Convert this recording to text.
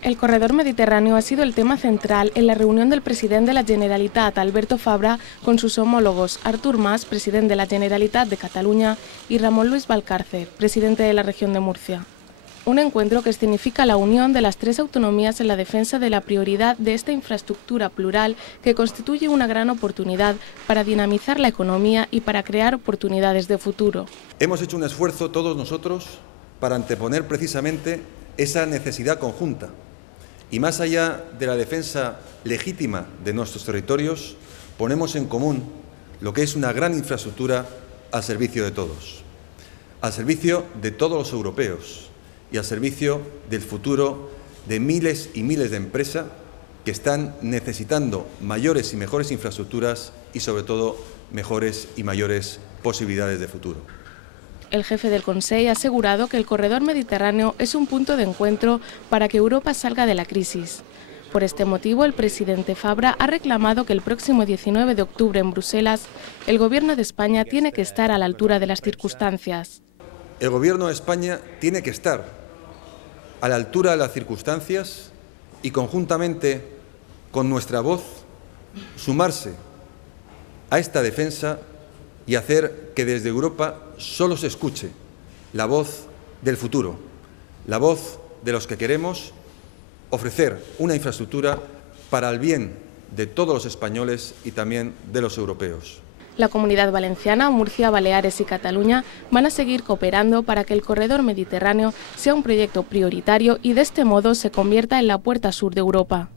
El corredor mediterráneo ha sido el tema central en la reunión del presidente de la Generalitat, Alberto Fabra, con sus homólogos Artur Mas, presidente de la Generalitat de Cataluña, y Ramón Luis Valcarce, presidente de la región de Murcia. Un encuentro que escenifica la unión de las tres autonomías en la defensa de la prioridad de esta infraestructura plural que constituye una gran oportunidad para dinamizar la economía y para crear oportunidades de futuro. Hemos hecho un esfuerzo todos nosotros para anteponer precisamente esa necesidad conjunta. Y más allá de la defensa legítima de nuestros territorios, ponemos en común lo que es una gran infraestructura al servicio de todos, al servicio de todos los europeos y al servicio del futuro de miles y miles de empresas que están necesitando mayores y mejores infraestructuras y, sobre todo, mejores y mayores posibilidades de futuro. El jefe del Consejo ha asegurado que el corredor mediterráneo es un punto de encuentro para que Europa salga de la crisis. Por este motivo, el presidente Fabra ha reclamado que el próximo 19 de octubre en Bruselas, el Gobierno de España tiene que estar a la altura de las circunstancias. El Gobierno de España tiene que estar a la altura de las circunstancias y, conjuntamente con nuestra voz, sumarse a esta defensa y hacer que desde Europa solo se escuche la voz del futuro, la voz de los que queremos ofrecer una infraestructura para el bien de todos los españoles y también de los europeos. La Comunidad Valenciana, Murcia, Baleares y Cataluña van a seguir cooperando para que el corredor mediterráneo sea un proyecto prioritario y de este modo se convierta en la puerta sur de Europa.